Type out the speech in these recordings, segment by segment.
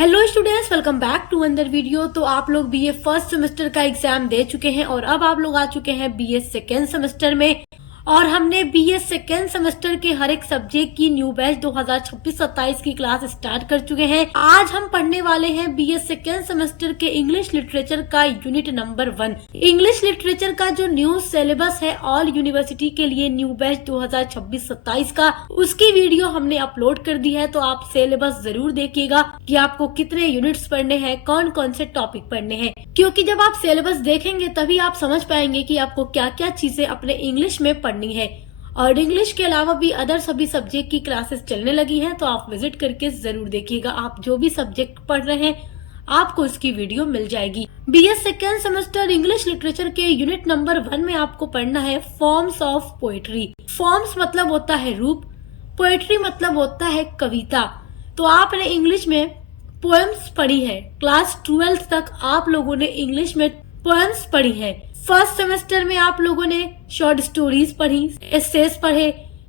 Hello students, welcome back to another video. तो आप लोग बीए फर्स्ट सेमेस्टर का एग्जाम दे चुके हैं और अब आप लोग आ चुके हैं बीए सेकेंड सेमेस्टर में। और हमने बीए सेकेंड सेमेस्टर के हर एक सब्जेक्ट की न्यू बैच 2026-27 की क्लास स्टार्ट कर चुके हैं। आज हम पढ़ने वाले हैं बीए सेकेंड सेमेस्टर के इंग्लिश लिटरेचर का यूनिट नंबर 1। इंग्लिश लिटरेचर का जो न्यू सिलेबस है ऑल यूनिवर्सिटी के लिए न्यू बैच 2026-27 का, उसकी वीडियो हमने अपलोड कर दी है। तो आप सिलेबस जरूर देखिएगा कि आपको कितने यूनिट्स पढ़ने हैं, कौन कौन से टॉपिक पढ़ने हैं, क्योंकि जब आप सिलेबस देखेंगे तभी आप समझ पाएंगे कि आपको क्या क्या चीजें अपने इंग्लिश में पढ़नी है। और इंग्लिश के अलावा भी अदर सभी सब्जेक्ट की क्लासेस चलने लगी हैं, तो आप विजिट करके जरूर देखिएगा। आप जो भी सब्जेक्ट पढ़ रहे हैं आपको इसकी वीडियो मिल जाएगी। BA second semester English literature के यूनिट नंबर 1 में आपको पढ़ना है फॉर्म्स ऑफ पोएट्री। फॉर्म्स मतलब होता है रूप, पोएट्री मतलब होता है कविता। तो आपने इंग्लिश में पोएम्स पढ़ी है, क्लास 12th तक आप लोगों ने इंग्लिश में पोएम्स पढ़ी है। फर्स्ट सेमेस्टर में आप लोगों ने शॉर्ट स्टोरीज पढ़ी, एसेस पढ़े,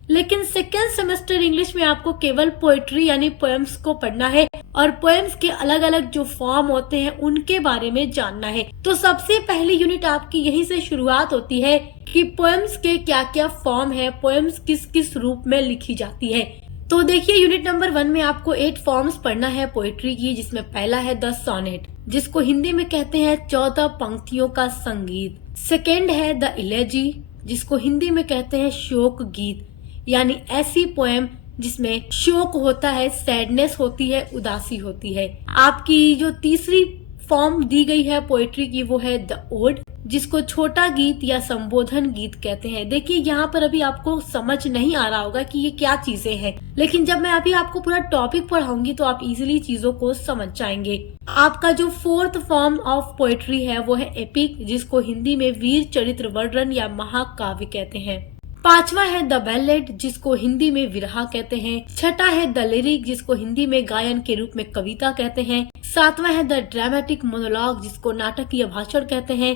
लेकिन सेकेंड सेमेस्टर इंग्लिश में आपको केवल पोएट्री यानी पोएम्स को पढ़ना है और पोएम्स के अलग अलग जो फॉर्म होते हैं उनके बारे में जानना है। तो सबसे पहली यूनिट आपकी यहीं से शुरुआत होती है कि पोएम्स के क्या क्या फॉर्म है, पोएम्स किस किस रूप में लिखी जाती है। तो देखिए, यूनिट नंबर 1 में आपको 8 फॉर्म्स पढ़ना है पोएट्री की, जिसमें पहला है द सोनेट, जिसको हिंदी में कहते हैं 14 पंक्तियों का संगीत। सेकेंड है द इलेजी, जिसको हिंदी में कहते हैं शोक गीत, यानी ऐसी पोएम जिसमें शोक होता है, सैडनेस होती है, उदासी होती है। आपकी जो तीसरी फॉर्म दी गई है पोएट्री की वो है द ओड, जिसको छोटा गीत या संबोधन गीत कहते हैं। देखिए, यहाँ पर अभी आपको समझ नहीं आ रहा होगा कि ये क्या चीजें हैं, लेकिन जब मैं अभी आपको पूरा टॉपिक पढ़ाऊंगी तो आप इजीली चीजों को समझ जाएंगे। आपका जो फोर्थ फॉर्म ऑफ पोएट्री है वो है एपिक, जिसको हिंदी में वीर चरित्र वर्णन या महाकाव्य कहते हैं। पांचवा है द बैलेड, जिसको हिंदी में विरहा कहते हैं। छठा है द लिरिक, जिसको हिंदी में गायन के रूप में कविता कहते हैं। सातवां है द ड्रामेटिक मोनोलॉग, जिसको नाटकीय भाषण कहते हैं।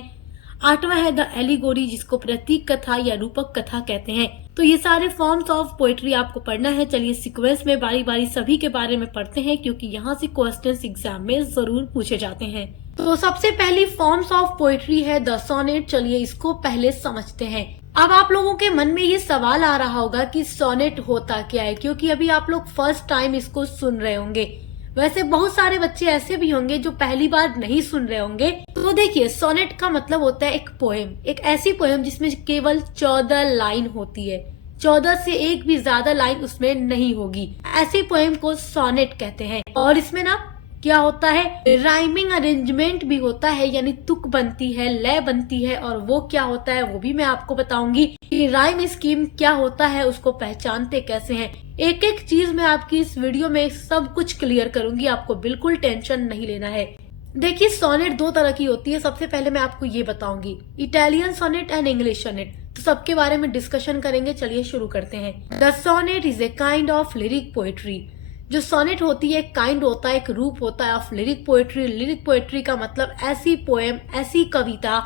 आठवां है द एलिगोरी, जिसको प्रतीक कथा या रूपक कथा कहते हैं। तो ये सारे फॉर्म्स ऑफ पोएट्री आपको पढ़ना है। चलिए सीक्वेंस में बारी बारी सभी के बारे में पढ़ते हैं, क्योंकि यहाँ से क्वेश्चंस एग्जाम में जरूर पूछे जाते हैं। तो सबसे पहली फॉर्म्स ऑफ पोएट्री है द सोनेट। चलिए इसको पहले समझते हैं। अब आप लोगों के मन में ये सवाल आ रहा होगा कि सोनेट होता क्या है, क्योंकि अभी आप लोग फर्स्ट टाइम इसको सुन रहे होंगे। वैसे बहुत सारे बच्चे ऐसे भी होंगे जो पहली बार नहीं सुन रहे होंगे। तो देखिए, सोनेट का मतलब होता है एक पोएम, एक ऐसी पोएम जिसमें केवल 14 लाइन होती है। 14 से एक भी ज्यादा लाइन उसमें नहीं होगी, ऐसी पोएम को सोनेट कहते हैं। और इसमें ना क्या होता है, राइमिंग अरेंजमेंट भी होता है, यानी तुक बनती है, लय बनती है। और वो क्या होता है वो भी मैं आपको बताऊंगी कि राइम स्कीम क्या होता है, उसको पहचानते कैसे हैं। एक एक चीज मैं आपकी इस वीडियो में सब कुछ क्लियर करूंगी, आपको बिल्कुल टेंशन नहीं लेना है। देखिए, सोनेट 2 तरह की होती है। सबसे पहले मैं आपको ये बताऊंगी, Italian sonnet and English sonnet. तो सबके बारे में डिस्कशन करेंगे। चलिए शुरू करते हैं। The sonnet is a kind of lyric poetry. जो सोनेट होती है काइंड होता है, एक रूप होता है of lyric poetry. Lyric poetry का मतलब ऐसी पोएम, ऐसी कविता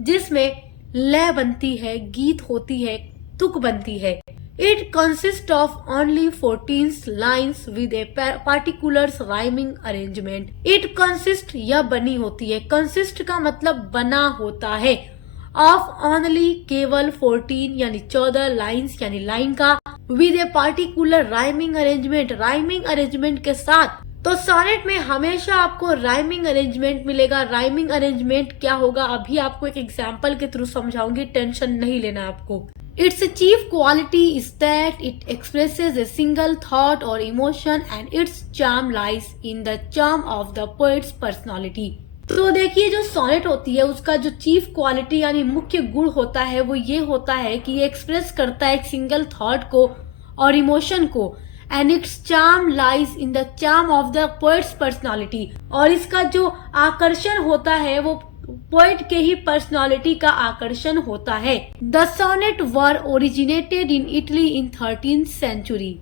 जिसमें लय बनती है, गीत होती है, तुक बनती है। It consist of only 14 lines with a particular rhyming arrangement. It consist या बनी होती है, कंसिस्ट का मतलब बना होता है, ऑफ ओनली केवल 14 यानी 14 लाइन्स यानी लाइन का, with a particular rhyming arrangement, rhyming arrangement के साथ। तो सोनेट में हमेशा आपको राइमिंग अरेंजमेंट मिलेगा। राइमिंग अरेंजमेंट क्या होगा अभी आपको एक एग्जांपल के थ्रू समझाऊंगी, टेंशन नहीं लेना आपको। Its chief quality is that it expresses a single thought or emotion and its charm lies in the charm of the poet's personality। तो देखिए, जो सोनेट होती है उसका जो चीफ क्वालिटी यानी मुख्य गुण होता है वो ये होता है कि ये एक्सप्रेस करता है एक सिंगल थॉट को और इमोशन को, and it's charm lies in the charm of the poets personality. और इसका जो आकर्षण होता है वो पोएट के ही पर्सनालिटी का आकर्षण होता है। The sonnet were originated in Italy in 13th century.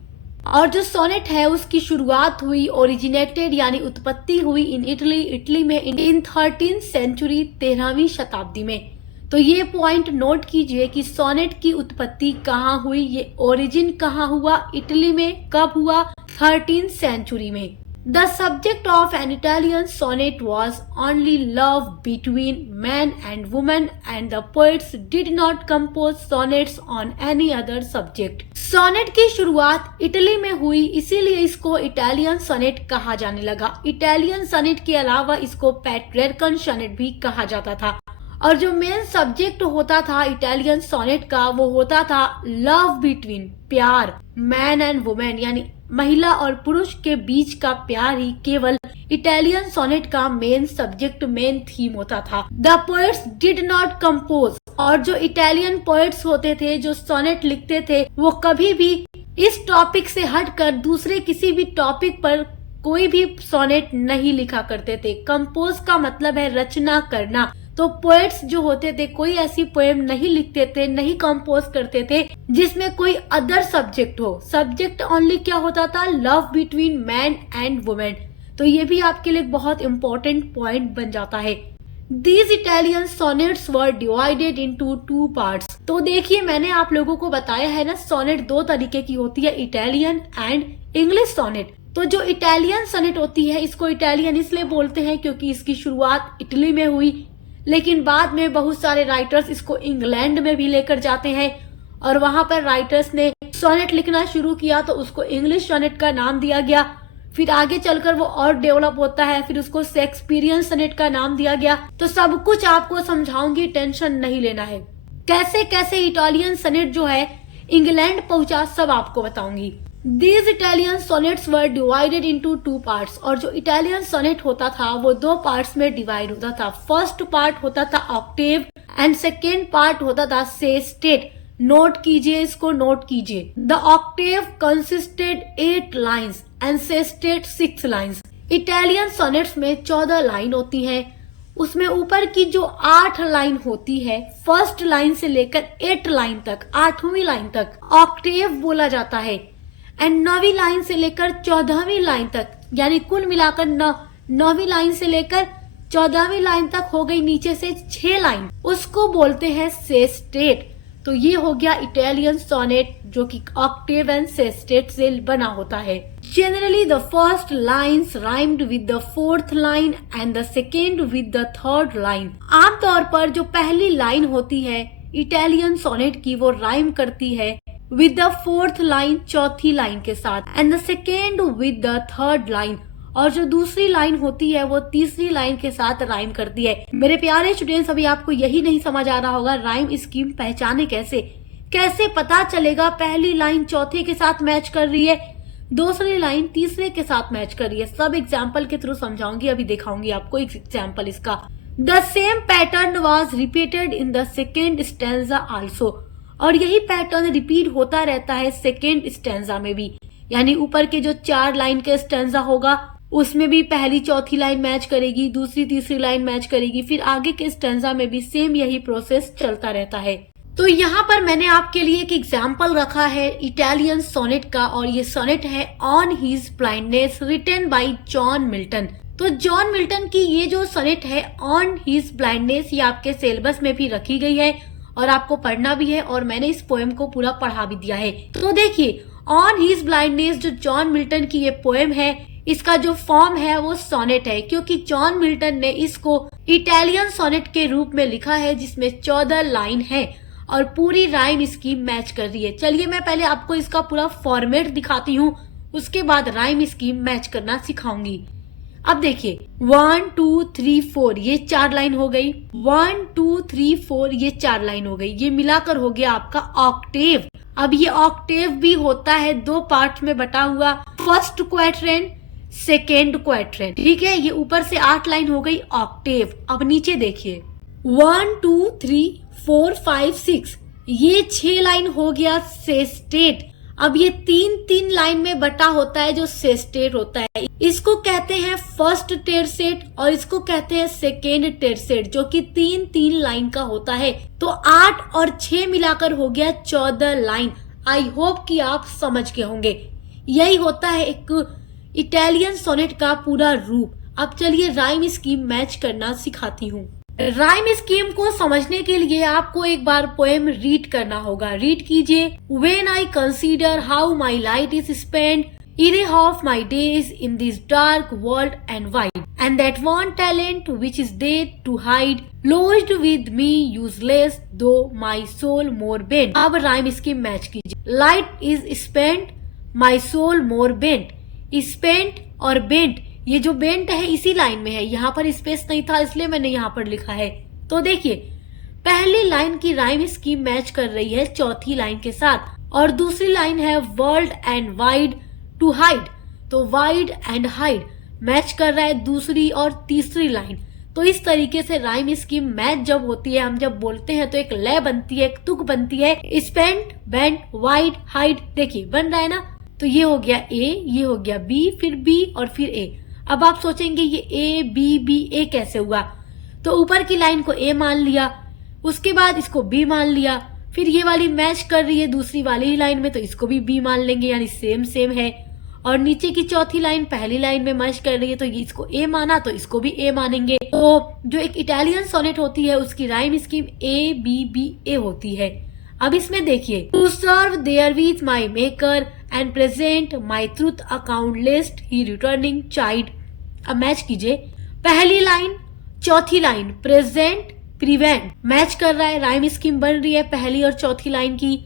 और जो सोनेट है उसकी शुरुआत हुई, ओरिजिनेटेड यानी उत्पत्ति हुई, इन इटली, इटली में इन 13th सेंचुरी, 13वीं शताब्दी में। तो ये पॉइंट नोट कीजिए कि सोनेट की उत्पत्ति कहाँ हुई, ये ओरिजिन कहाँ हुआ, इटली में कब हुआ, 13th सेंचुरी में। The subject of an Italian sonnet was only love between man and woman, and the poets did not compose sonnets on any other subject. Sonnet की शुरुआत इटली में हुई, इसीलिए इसको इटालियन सोनेट कहा जाने लगा। इटालियन सोनेट के अलावा इसको पैट्रियर्कन सोनेट भी कहा जाता था। और जो मेन सब्जेक्ट होता था इटालियन सोनेट का, वो होता था लव बिटवीन, प्यार, मैन एंड वुमेन, यानी महिला और पुरुष के बीच का प्यार ही केवल इटालियन सोनेट का मेन सब्जेक्ट, मेन थीम होता था। The poets did not compose, और जो इटालियन पोएट्स होते थे, जो सोनेट लिखते थे, वो कभी भी इस टॉपिक से हटकर दूसरे किसी भी टॉपिक पर कोई भी सोनेट नहीं लिखा करते थे। कंपोज का मतलब है रचना करना। तो पोएट्स जो होते थे कोई ऐसी पोएम नहीं लिखते थे, नहीं कंपोज करते थे जिसमें कोई अदर सब्जेक्ट हो। सब्जेक्ट ओनली क्या होता था? Love between man and women. तो ये भी आपके लिए बहुत इंपॉर्टेंट पॉइंट बन जाता है। These Italian sonnets were divided into two parts। तो देखिए मैंने आप लोगों को बताया है ना, सोनेट दो तरीके की होती है, इटालियन एंड इंग्लिश सोनेट। तो जो इटालियन सोनेट होती है, इसको इटालियन इसलिए बोलते हैं क्योंकि इसकी शुरुआत इटली में हुई, लेकिन बाद में बहुत सारे राइटर्स इसको इंग्लैंड में भी लेकर जाते हैं और वहां पर राइटर्स ने सोनेट लिखना शुरू किया, तो उसको इंग्लिश सोनेट का नाम दिया गया। फिर आगे चलकर वो और डेवलप होता है, फिर उसको शेक्सपियरियन सोनेट का नाम दिया गया। तो सब कुछ आपको समझाऊंगी, टेंशन नहीं लेना है। कैसे कैसे इटालियन सोनेट जो है इंग्लैंड पहुंचा, सब आपको बताऊंगी। These Italian sonnets were divided into two parts। और जो इटालियन सोनेट होता था वो दो पार्ट्स में डिवाइड होता था। फर्स्ट पार्ट होता था ऑक्टेव एंड सेकेंड पार्ट होता था सेस्टेट। नोट कीजिए, इसको नोट कीजिए। The Octave consisted 8 lines and sestet 6 lines. Italian sonnets में 14 लाइन होती है, उसमें ऊपर की जो 8 लाइन होती है, फर्स्ट लाइन से लेकर 8 लाइन तक, 8वीं लाइन तक ऑक्टेव बोला जाता है। एंड 9वीं लाइन से लेकर 14वीं लाइन तक, यानी कुल मिलाकर 9वीं लाइन से लेकर 14वीं लाइन तक हो गई नीचे से 6 लाइन, उसको बोलते हैं सेस्टेट। तो ये हो गया इटालियन सोनेट जो कि ऑक्टेव एंड सेस्टेट से बना होता है। Generally the first lines rhymed with the fourth line and the second with the third line. आमतौर पर जो पहली लाइन होती है इटालियन सोनेट की, वो राइम करती है विद द फोर्थ लाइन, चौथी लाइन के साथ, and the second with the third line, और जो दूसरी लाइन होती है वो तीसरी लाइन के साथ राइम करती है। मेरे प्यारे स्टूडेंट्स, अभी आपको यही नहीं समझ आ रहा होगा राइम स्कीम पहचाने कैसे, कैसे पता चलेगा पहली लाइन चौथे के साथ मैच कर रही है, दूसरी लाइन तीसरे के साथ मैच कर रही है। सब एग्जाम्पल के थ्रू समझाऊंगी, अभी दिखाऊंगी आपको एक एग्जाम्पल इसका। The same pattern was repeated in the second stanza also. और यही पैटर्न रिपीट होता रहता है सेकेंड स्टेंजा में भी, यानी ऊपर के जो 4 लाइन के स्टेंजा होगा उसमें भी पहली चौथी लाइन मैच करेगी, दूसरी तीसरी लाइन मैच करेगी, फिर आगे के स्टेंजा में भी सेम यही प्रोसेस चलता रहता है। तो यहाँ पर मैंने आपके लिए एक एग्जाम्पल रखा है इटालियन सोनेट का, और ये सोनेट है on his blindness, written by John Milton. तो जॉन मिल्टन की ये जो सोनेट है ऑन हिज ब्लाइंडनेस, ये आपके सिलेबस में भी रखी गई है और आपको पढ़ना भी है, और मैंने इस पोएम को पूरा पढ़ा भी दिया है। तो देखिए ऑन हिज ब्लाइंडनेस जो जॉन मिल्टन की ये पोएम है, इसका जो फॉर्म है वो सोनेट है, क्योंकि जॉन मिल्टन ने इसको इटालियन सोनेट के रूप में लिखा है जिसमें 14 लाइन है और पूरी राइम इसकी मैच कर रही है। चलिए मैं पहले आपको इसका पूरा फॉर्मेट दिखाती हूँ, उसके बाद राइम इसकी मैच करना सिखाऊंगी। अब देखिए 1 2 3 4 ये 4 लाइन हो गई, 1 2 3 4 ये 4 लाइन हो गई, ये मिलाकर हो गया आपका ऑक्टेव। अब ये ऑक्टेव भी होता है 2 पार्ट में बटा हुआ, फर्स्ट क्वाड्रेंट, सेकेंड क्वाड्रेंट, ठीक है। ये ऊपर से 8 लाइन हो गई ऑक्टेव। अब नीचे देखिए 1 2 3 4 5 6 ये 6 लाइन हो गया सेस्टेट। अब ये 3 लाइन में बटा होता है जो सेस्टेट होता है, इसको कहते हैं फर्स्ट टेरसेट और इसको कहते हैं सेकेंड टेरसेट, जो कि 3 लाइन का होता है। तो 8 और 6 मिलाकर हो गया 14 लाइन। आई होप कि आप समझ गए होंगे, यही होता है एक इटालियन सोनेट का पूरा रूप। अब चलिए राइम स्कीम मैच करना सिखाती हूँ। राइम स्कीम को समझने के लिए आपको एक बार पोएम रीड करना होगा। रीड कीजिए। When I consider how my light is spend Erase of my days in this dark world and wide, and that one talent which is there to hide, lodged with me useless, though my soul more bent. अब rhyme इसकी match कीजिए. Light is spent, my soul more bent. Spent और bent, ये जो bent है इसी line में है, यहाँ पर स्पेस नहीं था इसलिए मैंने यहाँ पर लिखा है. तो देखिए पहली लाइन की राइम इसकी मैच कर रही है चौथी लाइन के साथ, और दूसरी लाइन है world and wide to hide, तो वाइड एंड हाइड मैच कर रहा है दूसरी और तीसरी लाइन. तो इस तरीके से राइम स्कीम मैच जब होती है, हम जब बोलते हैं तो एक लय बनती है, एक तुक बनती है. स्पेंट, बेंट, वाइड, हाइड, देखिए बन रहा है ना. तो ये हो गया ए, ये हो गया बी, फिर बी और फिर ए. अब आप सोचेंगे ये ए बी बी ए कैसे हुआ, तो ऊपर की लाइन को ए मान लिया, उसके बाद इसको बी मान लिया, फिर ये वाली मैच कर रही है दूसरी वाली ही लाइन में तो इसको भी बी मान लेंगे, यानी सेम सेम है. और नीचे की चौथी लाइन पहली लाइन में मैच कर रही है तो ये इसको ए माना तो इसको भी ए मानेंगे. तो जो एक इटालियन सोनेट होती है उसकी rhyme scheme A B B A होती है. अब इसमें देखिए, to serve therewith my maker and present my true account lest he returning chide. अब मैच कीजिए, पहली लाइन चौथी लाइन प्रेजेंट प्रिवेंट मैच कर रहा है, राइम स्कीम बन रही है पहली और चौथी लाइन की.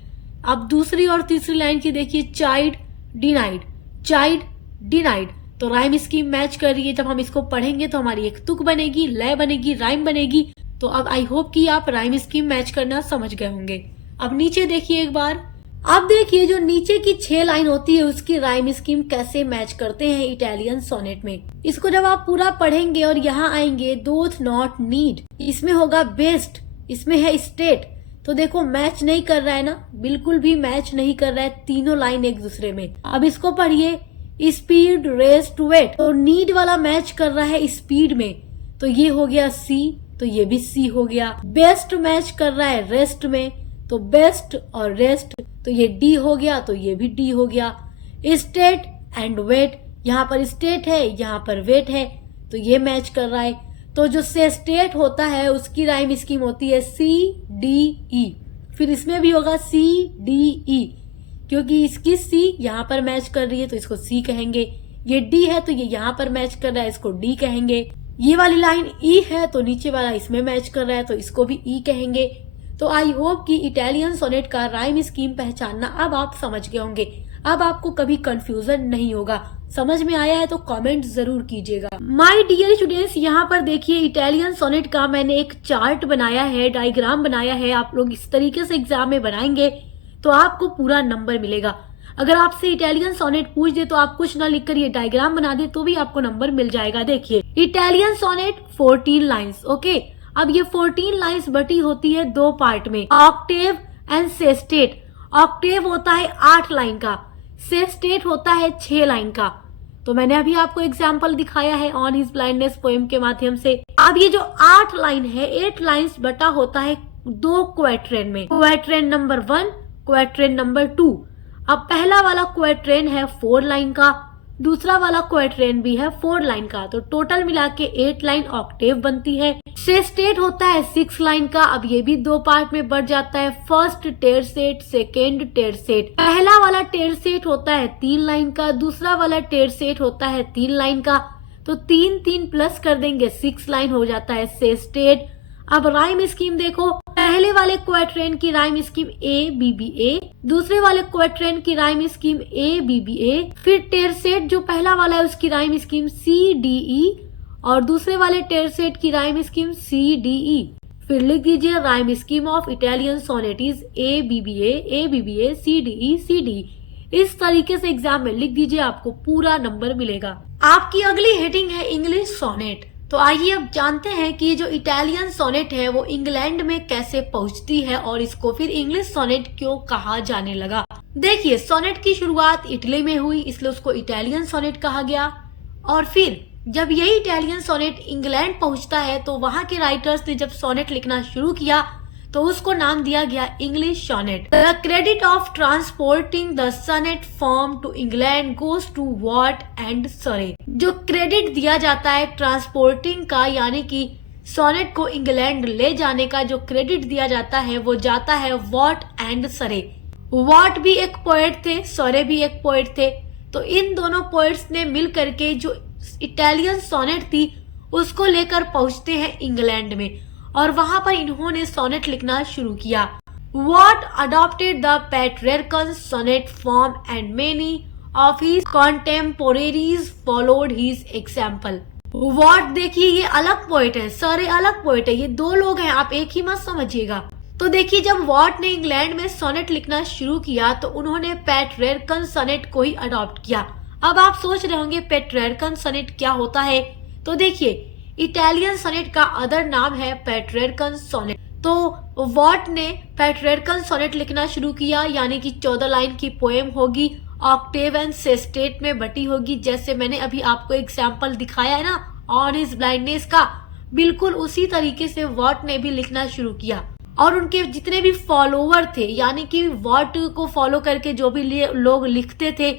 अब दूसरी और तीसरी लाइन की देखिए, चाइल्ड डिनाइड, चाइल्ड डिनाइड, तो राइम स्कीम मैच कर रही है. जब हम इसको पढ़ेंगे तो हमारी एक तुक बनेगी, लय बनेगी, राइम बनेगी. तो अब आई होप कि आप राइम स्कीम मैच करना समझ गए होंगे. अब नीचे देखिए एक बार, अब देखिए जो नीचे की 6 लाइन होती है उसकी राइम स्कीम कैसे मैच करते हैं इटालियन सोनेट में. इसको जब आप पूरा पढ़ेंगे और यहाँ आएंगे, डोंट नॉट नीड, इसमें होगा बेस्ट, इसमें है स्टेट, तो देखो मैच नहीं कर रहा है ना, बिल्कुल भी मैच नहीं कर रहा है तीनों लाइन एक दूसरे में. अब इसको पढ़िए, स्पीड रेस्ट वेट, तो नीड वाला मैच कर रहा है स्पीड में, तो ये हो गया सी, तो ये भी सी हो गया. बेस्ट मैच कर रहा है रेस्ट में, तो बेस्ट और रेस्ट, तो ये डी हो गया, तो ये भी डी हो गया. स्टेट एंड वेट, यहाँ पर स्टेट है यहाँ पर वेट है, तो ये मैच कर रहा है. तो जो से स्टेट होता है उसकी राइम स्कीम होती है सी डी ई, फिर इसमें भी होगा सी डी ई, क्योंकि इसकी सी यहाँ पर मैच कर रही है तो इसको सी कहेंगे. ये डी है तो ये यहाँ पर मैच कर रहा है, इसको डी कहेंगे. ये वाली लाइन ई है तो नीचे वाला इसमें मैच कर रहा है तो इसको भी ई कहेंगे. तो आई होप कि इटालियन सोनेट का राइम स्कीम पहचानना अब आप समझ गए होंगे. अब आपको कभी कंफ्यूजन नहीं होगा. समझ में आया है तो कमेंट जरूर कीजिएगा. माय डियर स्टूडेंट्स, यहाँ पर देखिए इटालियन सोनेट का मैंने एक चार्ट बनाया है, डायग्राम बनाया है. आप लोग इस तरीके से एग्जाम में बनाएंगे तो आपको पूरा नंबर मिलेगा. अगर आपसे इटालियन सोनेट पूछ दे तो आप कुछ ना लिखकर ये डायग्राम बना दे तो भी आपको नंबर मिल जाएगा. देखिए इटालियन सोनेट 14 लाइन्स. ओके, अब ये 14 लाइन्स बटी होती है 2 पार्ट में, ऑक्टेव एंड सेस्टेट. ऑक्टेव होता है 8 लाइन का, सेस्टेट होता है 6 लाइन का. तो मैंने अभी आपको एग्जाम्पल दिखाया है ऑन हिज ब्लाइंडनेस पोएम के माध्यम से. अब ये जो 8 लाइन है, 8 लाइन्स बटा होता है 2 क्वाट्रेन में, क्वाट्रेन नंबर 1, क्वाट्रेन नंबर 2. अब पहला वाला क्वाट्रेन है 4 लाइन का, दूसरा वाला क्वाट्रेन भी है 4 लाइन का, तो टोटल मिला के 8 लाइन ऑक्टेव बनती है. सेस्टेट होता है 6 लाइन का. अब ये भी 2 पार्ट में बढ़ जाता है, फर्स्ट टेरसेट, सेकेंड टेरसेट. पहला वाला टेरसेट होता है 3 लाइन का, दूसरा वाला टेरसेट होता है 3 लाइन का, तो 3 3 प्लस कर देंगे 6 लाइन हो जाता है सेस्टेट. अब राइम स्कीम देखो, पहले वाले क्वाट्रेन की rhyme scheme A B B A, दूसरे वाले क्वाट्रेन की rhyme scheme A B B A, फिर टेरसेट जो पहला वाला है उसकी rhyme scheme C D E, और दूसरे वाले टेरसेट की rhyme scheme C D E. फिर लिख दीजिए rhyme scheme of Italian sonnet is A B B A, C D E, C D. इस तरीके से एग्जाम में लिख दीजिए, आपको पूरा नंबर मिलेगा. आपकी अगली हेडिंग है इंग्लिश सोनेट. तो आइए अब जानते हैं कि जो इटालियन सोनेट है वो इंग्लैंड में कैसे पहुंचती है और इसको फिर इंग्लिश सोनेट क्यों कहा जाने लगा. देखिए सोनेट की शुरुआत इटली में हुई इसलिए उसको इटालियन सोनेट कहा गया, और फिर जब यही इटालियन सोनेट इंग्लैंड पहुंचता है तो वहां के राइटर्स ने जब सोनेट लिखना शुरू किया तो उसको नाम दिया गया English sonnet. The credit of transporting the sonnet form to England goes to Wyatt and Surrey. जो क्रेडिट दिया जाता है ट्रांसपोर्टिंग का, यानी कि सोनेट को इंग्लैंड ले जाने का जो क्रेडिट दिया जाता है वो जाता है वॉट एंड सरे. वॉट भी एक पोएट थे, सरे भी एक पोएट थे, तो इन दोनों पोएट्स ने मिल करके जो इटालियन सोनेट थी उसको लेकर पहुंचते हैं इंग्लैंड में और वहां पर इन्होंने सोनेट लिखना शुरू किया। Watt adopted the Petrarchan sonnet form and many of his contemporaries followed his example. Watt देखिए ये अलग पोएट है, सारे अलग पोएट है, ये दो लोग हैं, आप एक ही मत समझिएगा। तो देखिए जब वॉट ने इंग्लैंड में सोनेट लिखना शुरू किया तो उन्होंने पेट्रार्कन सोनेट को ही अडॉप्ट किया। अब आप सोच रहे होंगे पेट्रार्कन सोनेट क्या होता है, तो देखिए इटालियन सोनेट का अदर नाम है पेट्रार्कन सोनेट। तो वॉट ने पेट्रार्कन सोनेट लिखना शुरू किया, यानी कि 14 लाइन की पोएम होगी, ऑक्टेव एंड सेस्टेट में बटी होगी, जैसे मैंने अभी आपको एग्जाम्पल दिखाया है ना ऑन हिज ब्लाइंडनेस का, बिल्कुल उसी तरीके से वॉट ने भी लिखना शुरू किया। और उनके जितने भी फॉलोवर थे, यानी कि वॉट को फॉलो करके जो भी लोग लिखते थे,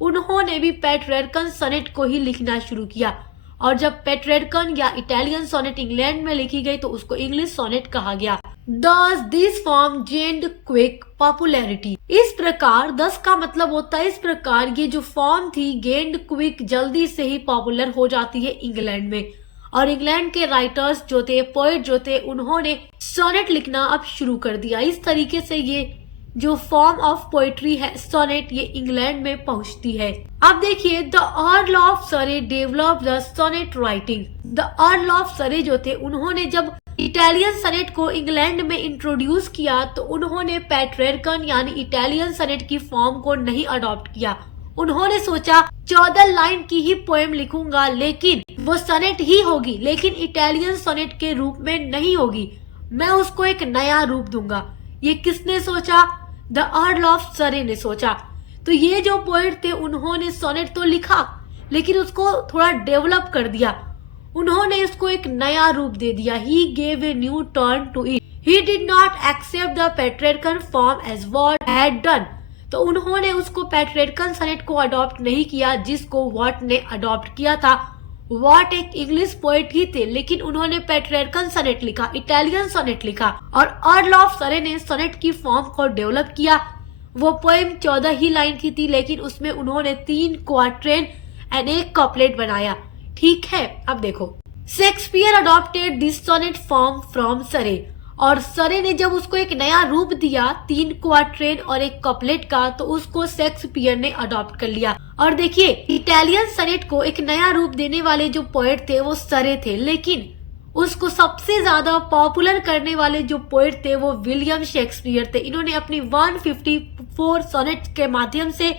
उन्होंने भी पेट्रार्कन सोनेट को ही लिखना शुरू किया। और जब पेट्रार्कन या इटालियन सोनेट इंग्लैंड में लिखी गई तो उसको इंग्लिश सोनेट कहा गया। Thus this form gained quick popularity। इस प्रकार 10 का मतलब होता है इस प्रकार, ये जो फॉर्म थी गेंड क्विक, जल्दी से ही पॉपुलर हो जाती है इंग्लैंड में। और इंग्लैंड के राइटर्स जो थे, पोएट जो थे, उन्होंने सोनेट लिखना अब शुरू कर दिया। इस तरीके से ये जो फॉर्म ऑफ पोएट्री है सोनेट, ये इंग्लैंड में पहुंचती है। अब देखिए the Earl of Surrey develop the sonnet writing. The Earl of Surrey जो थे, उन्होंने जब इटालियन सोनेट को इंग्लैंड में इंट्रोड्यूस किया तो उन्होंने पेट्रार्कन यानी इटालियन सोनेट की फॉर्म को नहीं अडॉप्ट किया। उन्होंने सोचा 14 लाइन की ही पोएम लिखूंगा, लेकिन वो सोनेट ही होगी, लेकिन इटालियन सोनेट के रूप में नहीं होगी, मैं उसको एक नया रूप दूंगा। ये किसने सोचा? द अर्ल ऑफ सरे ने सोचा। तो ये जो पोएट थे उन्होंने सोनेट तो लिखा, लेकिन उसको थोड़ा डेवलप कर दिया, उन्होंने इसको एक नया रूप दे दिया। He gave a new turn to it. He did not accept the Petrarchan form as Watt had done. तो उन्होंने उसको पेट्रार्कन सोनेट को अडॉप्ट नहीं किया जिसको वॉट ने अडॉप्ट किया था। वॉट एक इंग्लिश पोएट ही थे, लेकिन उन्होंने पेट्रार्कन सोनेट लिखा, इटालियन सोनेट लिखा, और अर्ल ऑफ सरे ने सोनेट की फॉर्म को डेवलप किया। वो पोएम 14 ही लाइन की थी, लेकिन उसमें उन्होंने 3 क्वार्ट्रेन एंड 1 कपलेट बनाया। ठीक है, अब देखो Shakespeare adopted this sonnet form from Surrey, और सरे ने जब उसको एक नया रूप दिया 3 क्वार्ट्रेन और 1 कपलेट का, तो उसको शेक्सपियर ने अडॉप्ट कर लिया। और देखिए इटालियन सोनेट को एक नया रूप देने वाले जो पोएट थे वो सरे थे, लेकिन उसको सबसे ज्यादा पॉपुलर करने वाले जो पोएट थे वो विलियम शेक्सपियर थे। इन्होंने अपनी 154 सोनेट के माध्यम से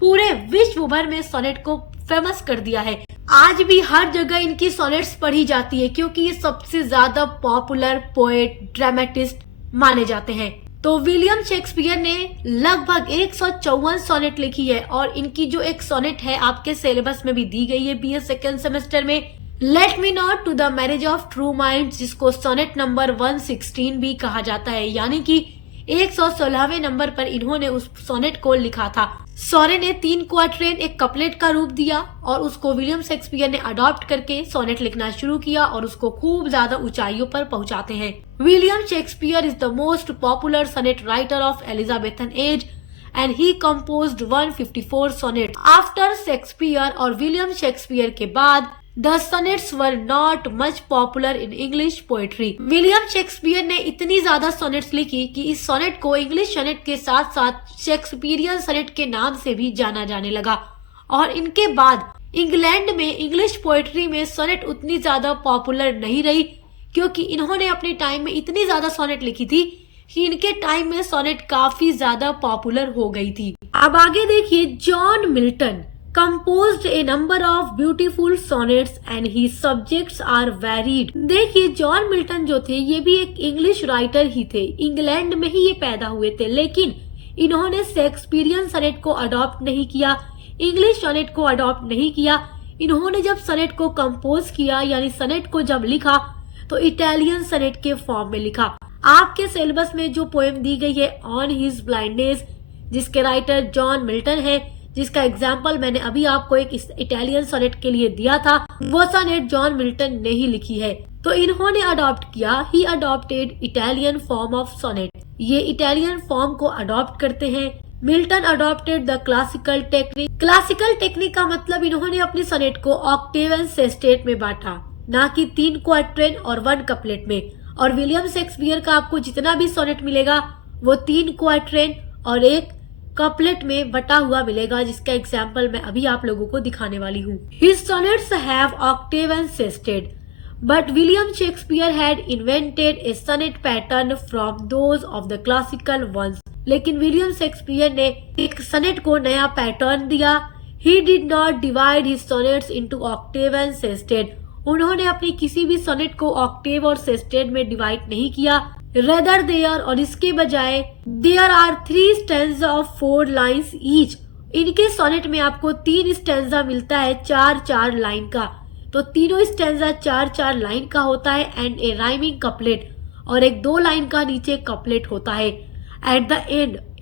पूरे विश्व भर में सोनेट को फेमस कर दिया है। आज भी हर जगह इनकी सोनेट्स पढ़ी जाती है क्योंकि ये सबसे ज्यादा पॉपुलर पोएट, ड्रामेटिस्ट माने जाते हैं। तो विलियम शेक्सपियर ने लगभग 154 सोनेट लिखी है, और इनकी जो एक सोनेट है आपके सिलेबस में भी दी गई है बीए सेकेंड सेमेस्टर में, let me not to the marriage of true minds, जिसको सोनेट नंबर 116 भी कहा जाता है, यानी कि 116वें नंबर पर इन्होंने उस सोनेट को लिखा था। सरे ने 3 क्वार्ट्रेन 1 कपलेट का रूप दिया और उसको विलियम शेक्सपियर ने अडॉप्ट करके सोनेट लिखना शुरू किया और उसको खूब ज्यादा ऊंचाइयों पर पहुंचाते हैं। William Shakespeare is the most popular sonnet writer of Elizabethan age and he composed 154 sonnet. After Shakespeare और विलियम शेक्सपियर के बाद The sonnets were not much popular in English poetry. William Shakespeare ने इतनी ज्यादा सोनेट्स लिखी कि इस sonnet को इंग्लिश सोनेट के साथ साथ शेक्सपियरियन सोनेट के नाम से भी जाना जाने लगा। और इनके बाद इंग्लैंड में इंग्लिश पोएट्री में सोनेट उतनी ज्यादा पॉपुलर नहीं रही, क्योंकि इन्होंने अपने टाइम में इतनी ज्यादा सोनेट लिखी थी कि इनके टाइम में सोनेट काफी ज्यादा पॉपुलर हो गई थी। अब आगे देखिए, John Milton composed a number of beautiful sonnets and his subjects are varied। देखिए जॉन मिल्टन जो थे ये भी एक इंग्लिश राइटर ही थे, इंग्लैंड में ही ये पैदा हुए थे, लेकिन इन्होंने शेक्सपियरियन सोनेट को अडॉप्ट नहीं किया, इंग्लिश सोनेट को अडॉप्ट नहीं किया। इन्होंने जब सोनेट को कंपोज किया यानी सोनेट को जब लिखा तो इटालियन सोनेट के फॉर्म में लिखा। आपके सिलेबस में जो पोएम दी गई है ऑन हिज ब्लाइंडनेस, जिसके राइटर जॉन मिल्टन है, जिसका एग्जाम्पल मैंने अभी आपको एक इटालियन सोनेट के लिए दिया था, वो सोनेट जॉन मिल्टन ने ही लिखी है। तो इन्होंने अडॉप्ट किया, he adopted Italian form of sonnet. ये इटालियन फॉर्म को अडॉप्ट करते हैं। Milton adopted the classical technique. Classical technique का मतलब इन्होंने अपनी सनेट को ऑक्टेव एंड सेस्टेट में बांटा, ना कि 3 क्वार्टेन और 1 कपलेट में। और विलियम शेक्सपियर का आपको जितना भी सोनेट मिलेगा वो 3 क्वार्टेन और 1 कपलेट में बटा हुआ मिलेगा, जिसका एग्जाम्पल मैं अभी आप लोगों को दिखाने वाली हूँ। His sonnets have octave and sestet, but William Shakespeare had invented a sonnet pattern from those of the classical ones. लेकिन विलियम शेक्सपियर ने एक सोनेट को नया पैटर्न दिया। He did not divide his sonnets into octave and sestet. उन्होंने अपनी किसी भी सोनेट को ऑक्टेव और सेस्टेड में डिवाइड नहीं किया। रेदर देयर, और इसके बजाय there are 3 stanza of 4 lines each. इनके सोनेट में आपको 3 स्टैंजा मिलता है 4-4 लाइन का। तो तीनों स्टैंजा 4-4 लाइन का होता है एंड ए राइमिंग कपलेट, और एक 2 लाइन का नीचे कपलेट होता है एट द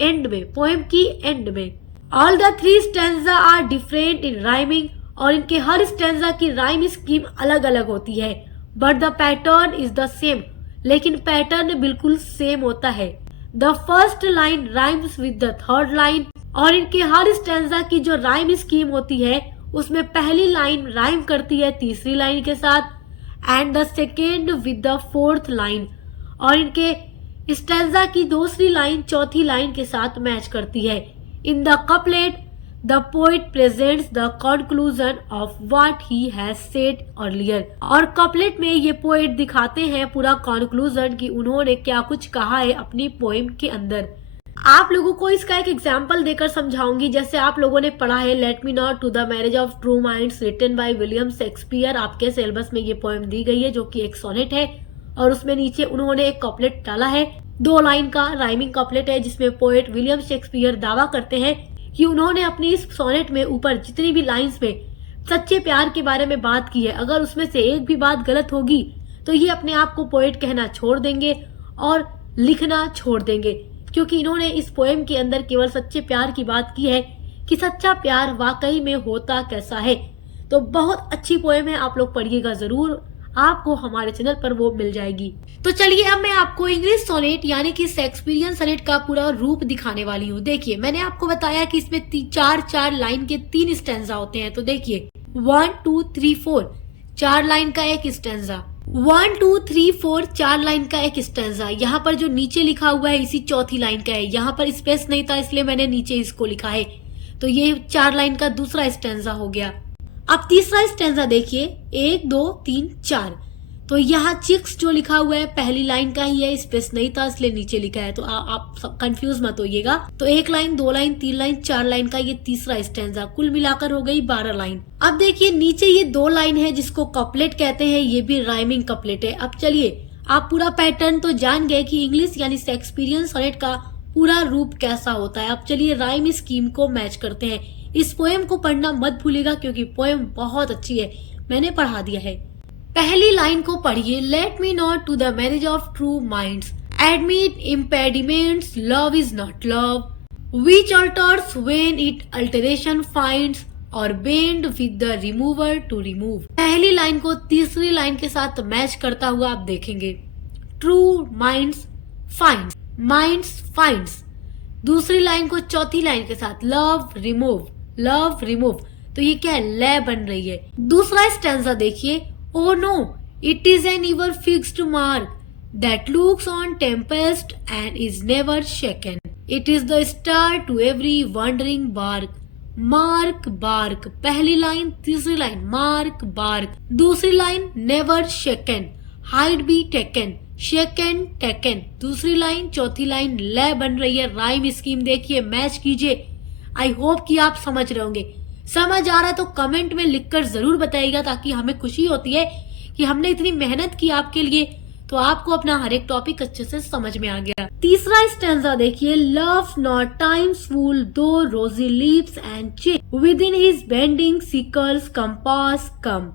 एंड में, पोएम की एंड में। All the 3 stanza are different in rhyming, और इनके हर स्टैंजा की राइम स्कीम अलग अलग होती है। But the pattern is the same, लेकिन पैटर्न बिल्कुल सेम होता है। The first line rhymes with the third line, और इनके हर स्टैंजा की जो राइम स्कीम होती है उसमें पहली लाइन राइम करती है तीसरी लाइन के साथ and the second with the fourth line, और इनके स्टैंजा की दूसरी लाइन चौथी लाइन के साथ मैच करती है। In the couplet the poet presents the conclusion of what he has said earlier, और कपलेट में ये पोएट दिखाते हैं पूरा कंक्लूजन कि उन्होंने क्या कुछ कहा है अपनी पोएम के अंदर। आप लोगों को इसका एक एग्जाम्पल देकर समझाऊंगी। जैसे आप लोगों ने पढ़ा है let me not to the marriage of true minds written by William Shakespeare. आपके सिलेबस में ये पोएम दी गई है जो कि एक सोनेट है, और उसमें नीचे उन्होंने एक कपलेट डाला है 2 लाइन का राइमिंग कपलेट है, जिसमें पोएट विलियम शेक्सपियर दावा करते हैं कि उन्होंने अपनी इस सोनेट में ऊपर जितनी भी लाइंस में सच्चे प्यार के बारे में बात की है, अगर उसमें से एक भी बात गलत होगी तो ये अपने आप को पोएट कहना छोड़ देंगे और लिखना छोड़ देंगे, क्योंकि इन्होंने इस पोएम के अंदर केवल सच्चे प्यार की बात की है कि सच्चा प्यार वाकई में होता कैसा है। तो बहुत अच्छी पोएम है, आप लोग पढ़िएगा जरूर, आपको हमारे चैनल पर वो मिल जाएगी। तो चलिए अब मैं आपको इंग्लिश सोनेट यानी कि शेक्सपियरियन सोनेट का पूरा रूप दिखाने वाली हूँ। देखिए मैंने आपको बताया कि इसमें 4-4 लाइन के 3 स्टैंजा होते हैं। तो देखिए 1 2 3 4 4 लाइन का एक स्टैंजा, 1 2 3 4 4 लाइन का एक स्टैंजा। यहाँ पर जो नीचे लिखा हुआ है इसी चौथी लाइन का है, यहाँ पर स्पेस नहीं था इसलिए मैंने नीचे इसको लिखा है। तो ये 4 लाइन का दूसरा स्टैंजा हो गया। अब तीसरा स्टैंजा देखिए 1 2 3 4। तो यहाँ चिक्स जो लिखा हुआ है पहली लाइन का ही है, स्पेस नहीं था इसलिए नीचे लिखा है, तो आप कंफ्यूज मत होइएगा। तो 1 लाइन 2 लाइन 3 लाइन 4 लाइन का ये तीसरा स्टैंजा, कुल मिलाकर हो गई 12 लाइन। अब देखिए नीचे ये 2 लाइन है जिसको कपलेट कहते हैं, ये भी राइमिंग कपलेट है। अब चलिए आप पूरा पैटर्न तो जान गए कि इंग्लिश यानी शेक्सपियरियन सोनेट का पूरा रूप कैसा होता है। अब चलिए राइम स्कीम को मैच करते हैं। इस पोएम को पढ़ना मत भूलिएगा क्योंकि पोएम बहुत अच्छी है, मैंने पढ़ा दिया है। पहली लाइन को पढ़िए, let me not to the marriage of true minds admit impediments, love is not love which alters when it alteration finds or bend with the remover to remove. पहली लाइन को तीसरी लाइन के साथ match करता हुआ आप देखेंगे, true minds finds, minds finds. दूसरी लाइन को चौथी लाइन के साथ लव रिमूव, लव रिमूव। तो ये क्या है, ले बन रही है। दूसरा स्टैंजा देखिए, O no it is an ever fixed mark that looks on tempest and is never shaken, it is the star to every wandering bark, mark bark. पहली लाइन तीसरी लाइन मार्क बार्क, दूसरी line never shaken, height be taken, shaken taken. दूसरी line चौथी line ले बन रही है। Rhyme scheme देखिए, मैच कीजिए। आई होप कि आप समझ रहे होंगे। समझ आ रहा है तो कमेंट में लिखकर जरूर बताइएगा, ताकि हमें खुशी होती है कि हमने इतनी मेहनत की आपके लिए, तो आपको अपना हर एक टॉपिक अच्छे से समझ में आ गया। तीसरा स्टैंजा देखिए, love not times fool though rosy lips and cheek within his bending sickle's compass come,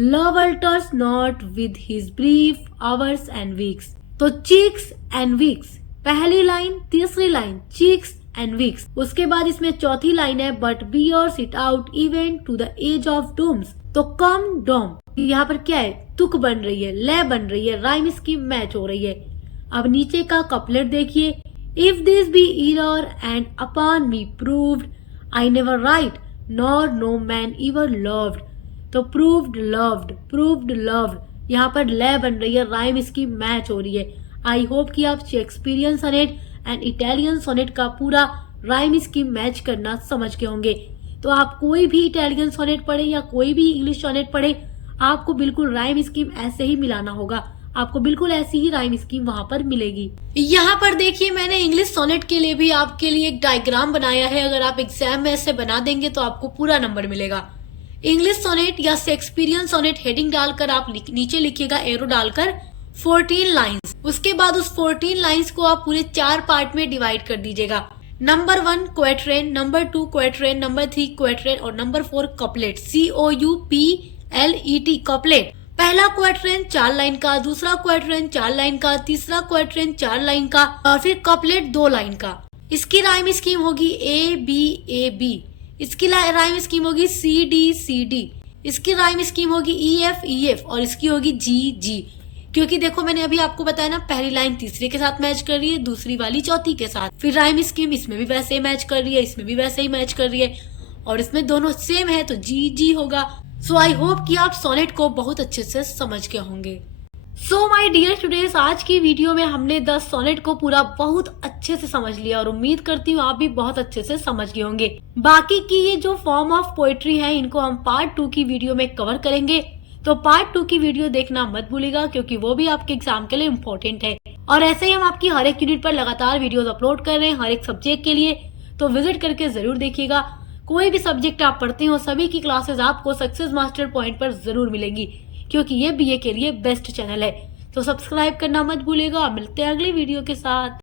love alters not with his brief hours and weeks. तो चिक्स एंड वीक्स पहली लाइन, तीसरी लाइन चिक्स एंड वीक्स। उसके बाद इसमें चौथी line है, but bears it out even to the edge of dooms. तो come डोम, यहाँ पर क्या है, तुक बन रही है, ले बन रही है, राइम स्कीम मैच हो रही है। अब नीचे का कपलेट देखिए, If this be error and upon me proved, I never write, nor no man ever loved. तो proved loved यहाँ पर ले बन रही है, राइम इसकी मैच हो रही है। आई होप कि आप Shakespearean sonnet and Italian sonnet का पूरा राइम इसकी मैच करना समझ गए होंगे। तो आप कोई भी इटालियन सोनेट पढ़े या कोई भी इंग्लिश सोनेट पढ़े, आपको बिल्कुल राइम स्कीम ऐसे ही मिलाना होगा, आपको बिल्कुल ऐसी ही राइम स्कीम वहां पर मिलेगी। यहाँ पर देखिए मैंने इंग्लिश सोनेट के लिए भी आपके लिए एक डायग्राम बनाया है, अगर आप एग्जाम में ऐसे बना देंगे तो आपको पूरा नंबर मिलेगा। इंग्लिश सोनेट या शेक्सपियरियन सोनेट हेडिंग डालकर आप नीचे लिखिएगा एरो डालकर 14 लाइंस। उसके बाद उस 14 लाइंस को आप पूरे 4 पार्ट में डिवाइड कर दीजिएगा। नंबर 1 क्वेट्रेन, नंबर 2 क्वेट्रेन, नंबर 3 क्वेट्रेन और नंबर 4 कपलेट, COUPLET कपलेट। पहला क्वेट्रेन 4 लाइन का, दूसरा क्वेट्रेन 4 लाइन का, तीसरा क्वेट्रेन 4 लाइन का और फिर कपलेट 2 लाइन का। इसकी राइम स्कीम होगी ABAB, इसकी राइम स्कीम होगी CD इसकी राइम स्कीम होगी EF और इसकी होगी GG। क्योंकि देखो मैंने अभी आपको बताया ना, पहली लाइन तीसरे के साथ मैच कर रही है, दूसरी वाली चौथी के साथ, फिर राइम स्कीम इसमें भी वैसे ही मैच कर रही है, इसमें भी वैसे ही मैच कर रही है और इसमें दोनों सेम है तो GG होगा। सो आई होप कि आप सोनेट को बहुत अच्छे से समझ गए होंगे। सो माय डियर स्टूडेंट्स, आज की वीडियो में हमने 10 सोनेट को पूरा बहुत अच्छे से समझ लिया और उम्मीद करती हूँ आप भी बहुत अच्छे से समझ गए होंगे। बाकी की ये जो फॉर्म ऑफ पोएट्री है इनको हम पार्ट 2 की वीडियो में कवर करेंगे, तो पार्ट 2 की वीडियो देखना मत भूलिएगा क्योंकि वो भी आपके एग्जाम के लिए इम्पोर्टेंट है। और ऐसे ही हम आपकी हर एक यूनिट पर लगातार वीडियोस अपलोड कर रहे हैं हर एक सब्जेक्ट के लिए, तो विजिट करके जरूर देखिएगा। कोई भी सब्जेक्ट आप पढ़ते हो सभी की क्लासेस आपको सक्सेस मास्टर पॉइंट पर जरूर मिलेंगी क्योंकि ये BA के लिए बेस्ट चैनल है। तो सब्सक्राइब करना मत भूलिएगा। मिलते हैं अगली वीडियो के साथ।